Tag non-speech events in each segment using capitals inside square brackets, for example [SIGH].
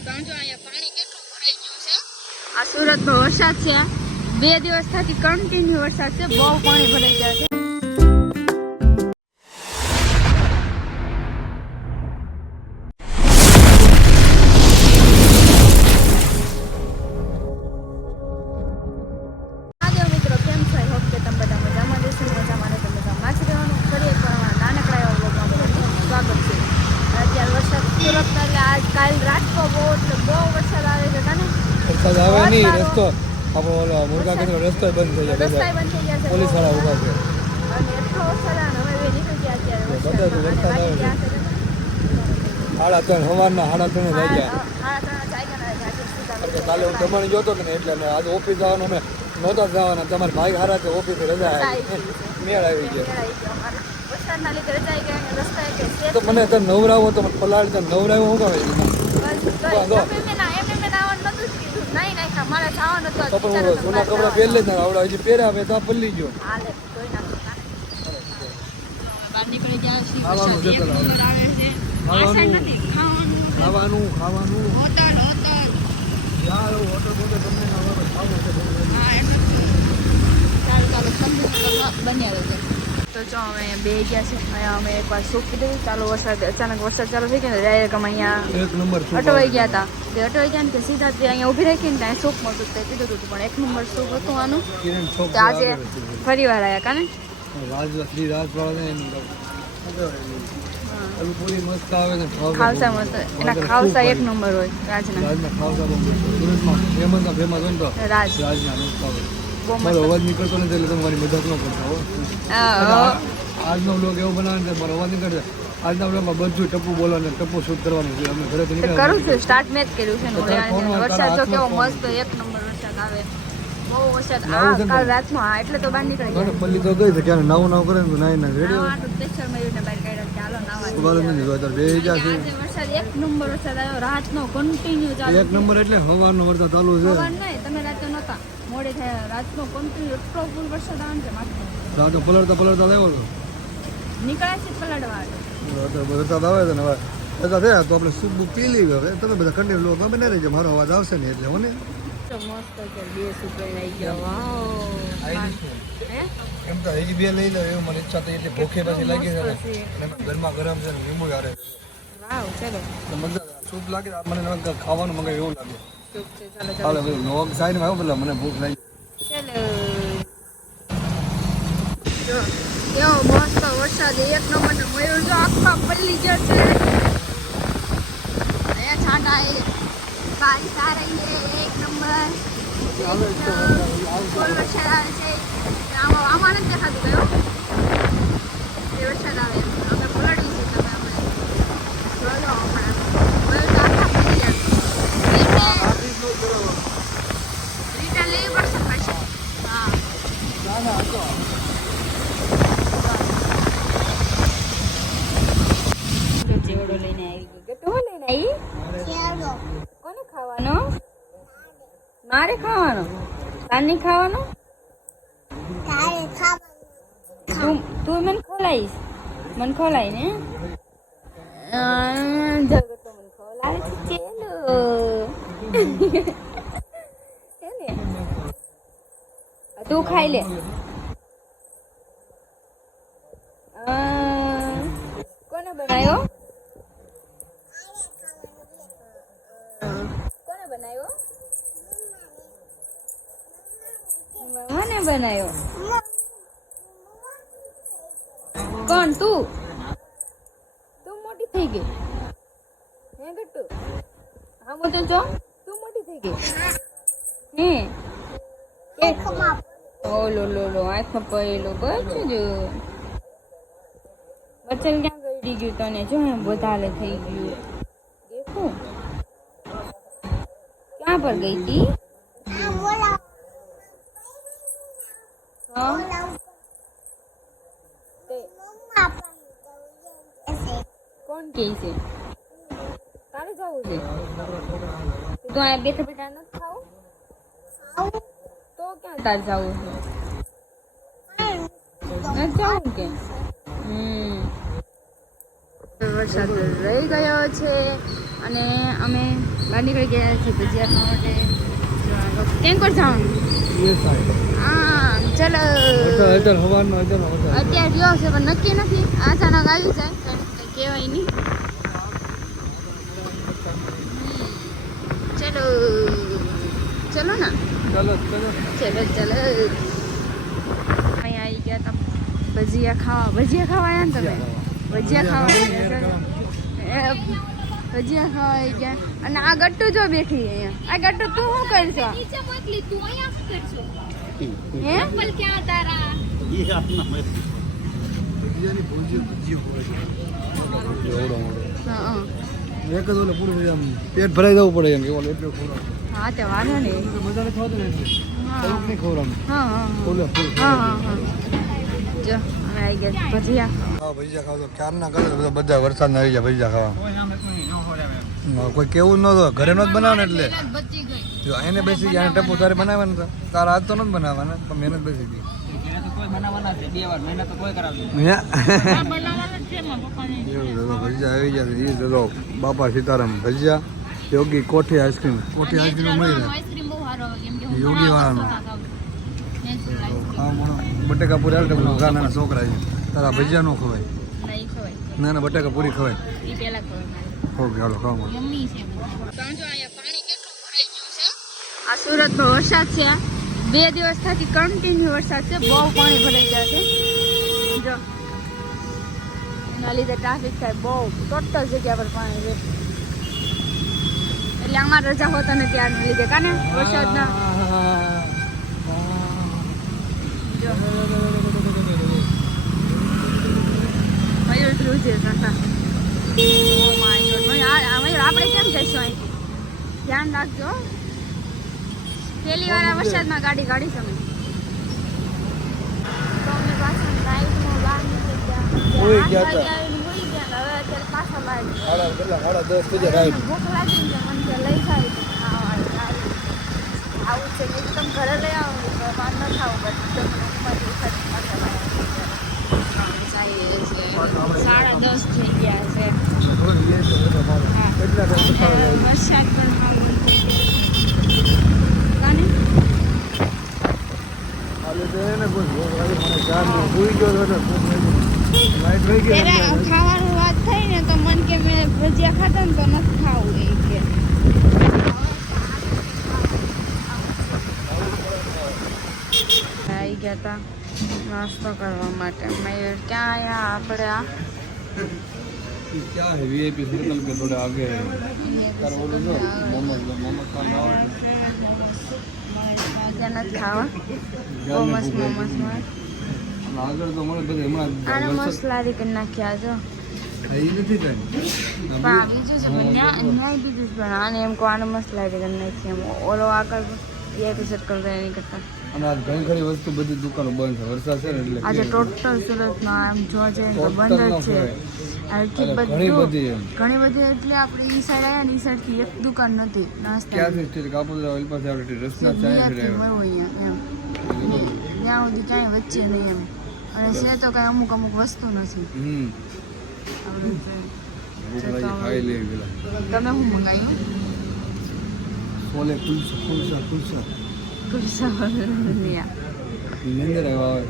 સમજો અહીંયા પાણી કેટલું વરસાદ છે. બે દિવસ થકી કન્ટિન્યુ વરસાદ છે. બહુ પાણી ભરાઈ ગયા છે. નહીં રસ્તો. આપણો ઓલો મુરગા કેન્દ્ર રસ્તો બંધ થઈ જાય ગયા પોલીસવાળા ઊભા છે. ગયા બધા જ વરસાદ આવે છે. સાડા ત્રણ સવારના સાડા ત્રણે વાગ્યા કાલે હું દમણ જોતો હતો ને એટલે મેં આજે ઓફિસ જવાનું અમે નહોતા જવાના. તમારા ભાઈ હારા છે ઓફિસે રજા. મેળ આવી ગયો. ગયો. ગયા તો મને તો નવરાવો તો પલાળી તો નવરાવો હું કામ બસ, બસ. એમને મેં ના- એમને મેં નાવાનું નહોતું જ કીધું. નહીં, નહીં, ના, મારે જવાનું હતું. તો પણ જૂના કપડા પહેરી લેતા આવડા હજી પહેર્યા હવે તો પલ્લી ગયો હાલે, બહાર નીકળી ગયા છીએ. ખાવાનું છે છે. ખાવાનું. ખાવાનું. ખાવાનું ખાવાનું હોટલ, હોટલ. યાર હોટલ બોટલ તમને ખાવાનું ખાવું છે. ચાલો, ચાલો, સમજી બન્યા રહેજો. તો જો અમે બે ગયા છે અહીંયા અમે એકવાર સૂકી પીધું ચાલુ વરસાદ અચાનક વરસાદ ચાલુ થઈ ગયો ને ડાયરેક્ટ અમે અહીંયા અટવાઈ ગયા હતા. તે અટવાઈ ગયા ને તે સીધા તે અહીંયા ઊભી રાખીને ત્યાં સૂપ મળતું તે કીધું હતું પણ એક નંબર સૂપ હતું આનું. તો આજે ફરી વાર આવ્યા કાને ખાવસા મસ્ત એના ખાવસા એક નંબર હોય. રાજના. રાજના ખાવસા બહુ મસ્ત. સુરતમાં ફેમસ હોય ને તો રાજ. રાજના મારો અવાજ નીકળતો નથી એટલે તમારી મદદ ન કરતા હો. આજનો બ્લોગ એવો બનાવે છે મારો અવાજ નીકળે આજના બ્લોગમાં બધું ટપ્પુ બોલવાનું ટપ્પુ શૂટ કરવાનું છે. અમે ઘરે તે નીકળ્યા કરું છું સ્ટાર્ટ મેં જ કર્યું છે તો વરસાદ જો કેવો મસ્ત એક નંબર વરસાદ આવે. બહુ વરસાદ આ કાલ રાતમાં એટલે તો બહાર નીકળી ગયા. પલ્લી તો ગઈ છે ક્યારે નવું નવું કરે ને નાઈ ના રેડી નાવાનું પ્રેશર મેળવીને બહાર કાઢ્યા નાવા જોતા બે છે વરસાદ એક નંબર વરસાદ આવ્યો. રાતનો કન્ટિન્યુ ચાલુ એક નંબર એટલે હવાનો વરસાદ ચાલુ છે. નહીં તમે રાતે નહોતા મોડે થયા. રાતનો કન્ટિન્યુ એટલો ફૂલ વરસાદ આવે છે માથે. રાતો પલળતા પલળતા હતો નીકળ્યા છે પલળવા. રાતે વરસાદ આવે છે ને હવે. બધા થયા તો આપણે સૂપ પી લઈએ હવે. તમે બધા કન્ટિન્યુ લોકો બને રહેજો મારો અવાજ આવશે ને એટલે મને મસ્ત છે. બે સુપર લઈ ગયો વાવ એમ તો હજી બે લઈ લો. એવું મને ઈચ્છા થઈ એટલે ભૂખે પછી લાગી છે. મસ્ત ગરમા ગરમ છે ને લીંબુ યારે વાવ ચલો. મજા સૂપ લાગે મને ખાવાનું મંગાવે એવું લાગે. છે છે એ છાંટા એ બારીશ આ है એક નંબર. ફૂલ આવે છે. આમાં આમાં નથી દેખાતું એ વરસાદ આવે પલળી છે તમે અમે જોયો હમણાં મયુર તો આખા પલ્લી ગયા છે રીટા લેવી પડશે પાછી હા તો ચેવડો લઈને આવી ગઈ કે તું લઈને આવી કોને ખાવાનો મારે ખાવાનો તાર નહીં ખાવાનો? તું તું મને ખોલાવીશ મને ખોલાય ને જગત તો મને ખવડાવે છે ચેલો. તું ખાઈ લે. કોને બનાવ્યો? કોને બનાવ્યો? બનાવ્યો કોણ તું? તું મોટી થઈ ગઈ. હે ગટ્ટુ? હા તો જો. તું મોટી થઈ ગઈ. હે? કે ઓલો લો લો આંખમાં પડેલો બચ્ચું જો. બચ્ચન ક્યાં ગળી ગયું તને? જો એમ વધારે થઈ ગયું. દેખું. ક્યાં પર ગઈ હતી કોણ કે છે? તારે જવું છે? તું તો અહીંયા બેઠા બેઠા નથી ખાવું? તો ક્યાં તારે જવું છે? નથી જવું કે? હમ. વરસાદ રહી ગયો છે અને અમે બહાર નીકળી ગયા છે ભજીયા ખાવા માટે. કેમ પર જવાનું? હા ચલો. અત્યારે રહ્યો છે પણ નક્કી નથી. અચાનક આવી જાય. કંઈ કહેવાય નહીં ચલો ચલો ને ચાલો ચાલો ચલો ચલો અહીંયા આવી ગયા તમે ભજીયા ખાવા ભજીયા ખાવા આવ્યા ને તમે ભજીયા ખાવા આવ્યા છો? એ, ભજીયા ખાવા આવી ગયા અને આ ગટ્ટુ જો બેઠી અહીંયા આ ગટ્ટુ તું શું કરશો નીચે મોકલી તું અહીંયા શું કરશો હે ચપ્પલ ક્યાં તારા ભજીયાની ભૂજી ભજીયો હોય એવડો મોટો હા હા. એક જ ઓલે પૂરું આમ પેટ ભરાઈ જવું પડે એમ કે ઓલે એટલું ખવડાવ હા તે વાંધો નહીં. મજા નથી ને એટલે. નહીં ખવડાવવાનું. હા હા હા. હા હા હા. જો અમે આવી ગયા ભજીયા. હા ભજીયા ખાવ તો ક્યારના કલર બધા બધા વરસાદના આવી જાય ભજીયા ખાવા. કોઈ કેવું જ નહોતું ઘરે નો જ બનાવે એટલે જો એને બેસી ગયા ટપુ તારે બનાવવાનું તારા હાથ તો નથી બનાવવાના પણ મહેનત બેસી ગઈ. આવી બાપા સીતારામ ભજીયા યોગી કોઠી આઈસ્ક્રીમ. કોઠી આઈસ્ક્રીમ મળી રહે. આઈસ્ક્રીમ બહુ સારો આવે કેમ કે હું યોગી વાળાનો. બટેકા પૂરી નાના છોકરા છે. તારા ભજીયા નો ખવાય. ના ના બટેકા પૂરી ખવાય. એ પહેલા ખવાય ઓકે હાલો ખાવા મળે. આ સુરતમાં વરસાદ છે. બે દિવસ થકી કન્ટિન્યુ વરસાદ છે, બહુ પાણી ભરાઈ ગયા છે. જો, એના લીધે ટ્રાફિક થાય બહુ ટોટલ જગ્યા પર પાણી છે એટલે આમાં રજા હોતા નથી આને લીધે, કાને? વરસાદના. મયુર ધ્રુવ આપણે કેમ જઈશું અહીંથી? ધ્યાન રાખજો હો. પહેલી વાર આ વરસાદમાં ગાડી કાઢી તમે સાડા દસ થઈ ગયા છે. વરસાદ લાગી ખાવાનું વાત થઈ ને તો મન કે મેં ભજીયા ખાધા ને તો નથી ખાવું એ કે આવી ગયા હતા નાસ્તો કરવા માટે મયુર ક્યાં આયા આપણે આ क्या है वीआईपी सर्कल के थोड़े आगे है તાર ઓલું જો મોમોસ મોમોસ ત્યાં નથી ખાવા. બહુ મસ્ત મોમોસ મળે આને મસ્ત લારી કરી નાખ્યા જો. આ બીજું છે ન્યાય બીજું પણ આને એમ કહો આને મસ્ત લારી કરી નાખી એમ. ઓલો આગળ વીઆઈપી સર્કલ કરે એની કરતાં. અને ઘણી ખરી વસ્તુ બધી દુકાનો બંધ છે. વરસાદ છે ને એટલે આજે ટોટલ સુરતમાં એમ જોવા જઈએ તો બંધ જ છે. અને બધું ઘણી બધી એટલે આપણે ઈ સાઈડ આવ્યા ને ઈ સાઈડથી એક દુકાન નથી નાસ્તા. ક્યાંથી સ્ટેટ કાપોદરા ઓઇલ પાસે આપણે રસના ચાય છે અહીંયા એમ. ત્યાં સુધી કાંઈ વચ્ચે નહીં એમ. અને છે તો કાંઈ અમુક અમુક વસ્તુ નથી. હમ. આપણે તમે શું મંગાવ્યું? Fole pulsa, pulsa, pulsa. Pulsa volundia. Lindra var.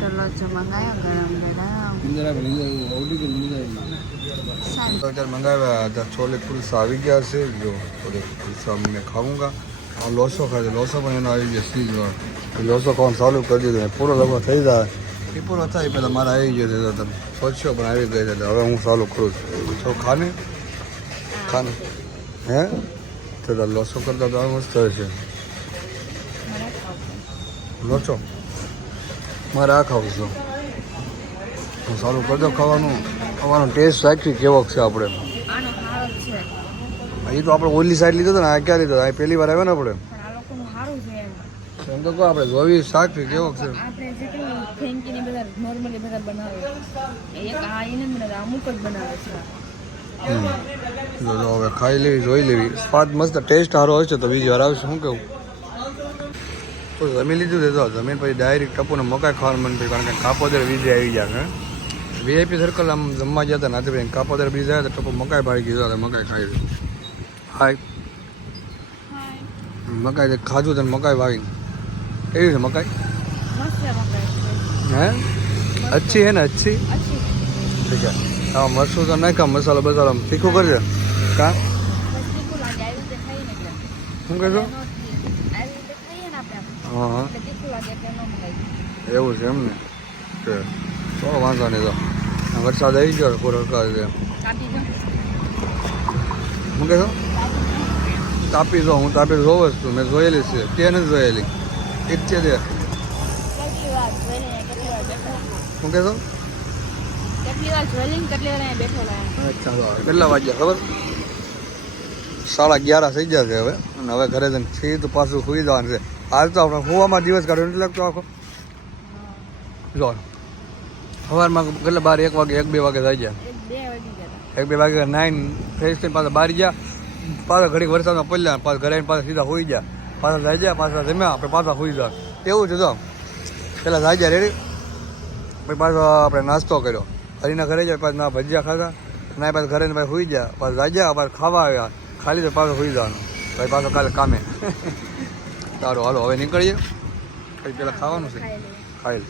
Tolo mangayo garam garam. Lindra var, lindra var. Audi ke lindra है डॉक्टर मंगाया हुआ था छोले कुलसा अभी गया से जो छोले कुलसा मैं खाऊँगा और लोसो खा लोसो बनाने आई जैसी जो लोसो कौन सालू कर दीजिए पूरा लगभग થઈ જાય એ પૂરો થાય પહેલાં મારે આવી ગયો હતો તમે સોચ્યો પણ આવી ગયો હતો હવે હું સાલું કરું છું તો ખાને ખાને હે તાર લોસો કરતા તો મસ્ત છે. લોચો મારે આ ખાવું છું. હું સારું કરજો ખાવાનું. ખાવાનો ટેસ્ટ રાખી કેવો છે આપણે એ તો આપણે ઓલી સાઈડ લીધો હતો ને આ ક્યાં લીધો? આ પહેલી વાર આવ્યો ને આપણે. એમ. તો કહો આપણે જોવી શાક કેવો છે? આપણે જે કેવું ફેંકીને બધા નોર્મલી બધા બનાવે એક આ એને અમુક જ બનાવે છે. જો હવે ખાઈ લેવી જોઈ લેવી. સ્વાદ મસ્ત ટેસ્ટ સારો હોય છે તો બીજી વાર આવશે શું કેવું? તો જમી લીધું તો જમીન પછી ડાયરેક્ટ ટપુને મકાઈ ખાવાનું મન થયું કારણ કે કાપોદર વીજળી આવી જાય છે વીઆઈપી સર્કલ આમ જમવા ગયા હતા નાથીભાઈ કાપોદર બ્રિજ આવ્યા તો ટપો મકાઈ ભાઈ ગયો હતા મકાઈ ખાઈ લીધું. હાય મકાઈ ખાધું તને મકાઈ વાવી એવી છે મકાઈ? હે? અચ્છી હે ને અચ્છી. ઠીક છે. હા મરસું તો નાખ્યા, મસાલો બસાલો તીખું કરજે. કા? શું કહેશો? હા હા. એવું છે એમ ને? કે તો વાંધો નહીં તો. વરસાદ આવી ગયો પૂરો છે શું કહેશો? તાપી જો, હું તાપી જોઉં જ છું. મેં જોયેલી છે. તે નથી જોયેલી? એક છે તે. શું કહેશો? કેટલી વાગ્યા ખબર? સાડા અગિયાર થઈ જશે છે હવે. અને હવે ઘરે જઈને સીધું પાછું સુઈ જવાનું છે. આજ તો આપણે હોવામાં દિવસ કાઢ્યો નથી લાગતો આખો? જો સવારમાં કેટલા બાર એક વાગે એક બે વાગે થઈ જાય એક બે વાગી નાઈન ફ્રેશ થઈને પાછા બહાર ગયા. પાછા ઘડીક વરસાદમાં પડ્યા પાછા ઘરે પાછા સીધા હોઈ ગયા. પાછા થઈ ગયા પાછા જમ્યા આપણે પાછા હોઈ ગયા એવું છે તો. પેલા થઈ ગયા રેડી પછી પાછો આપણે નાસ્તો કર્યો. હરીના ઘરે જાય પાછા ના ભજીયા ખાધા ના પાછા ઘરે ને ભાઈ હોઈ ગયા. પાછા રાજ્યા પાછા ખાવા આવ્યા. ખાલી તો પાછો સુઈ જવાનું. ભાઈ પાછો કાલે કામે. [LAUGHS] સારું હાલો હવે નીકળીએ. પછી પેલા ખાવાનું છે. ખાઈ લે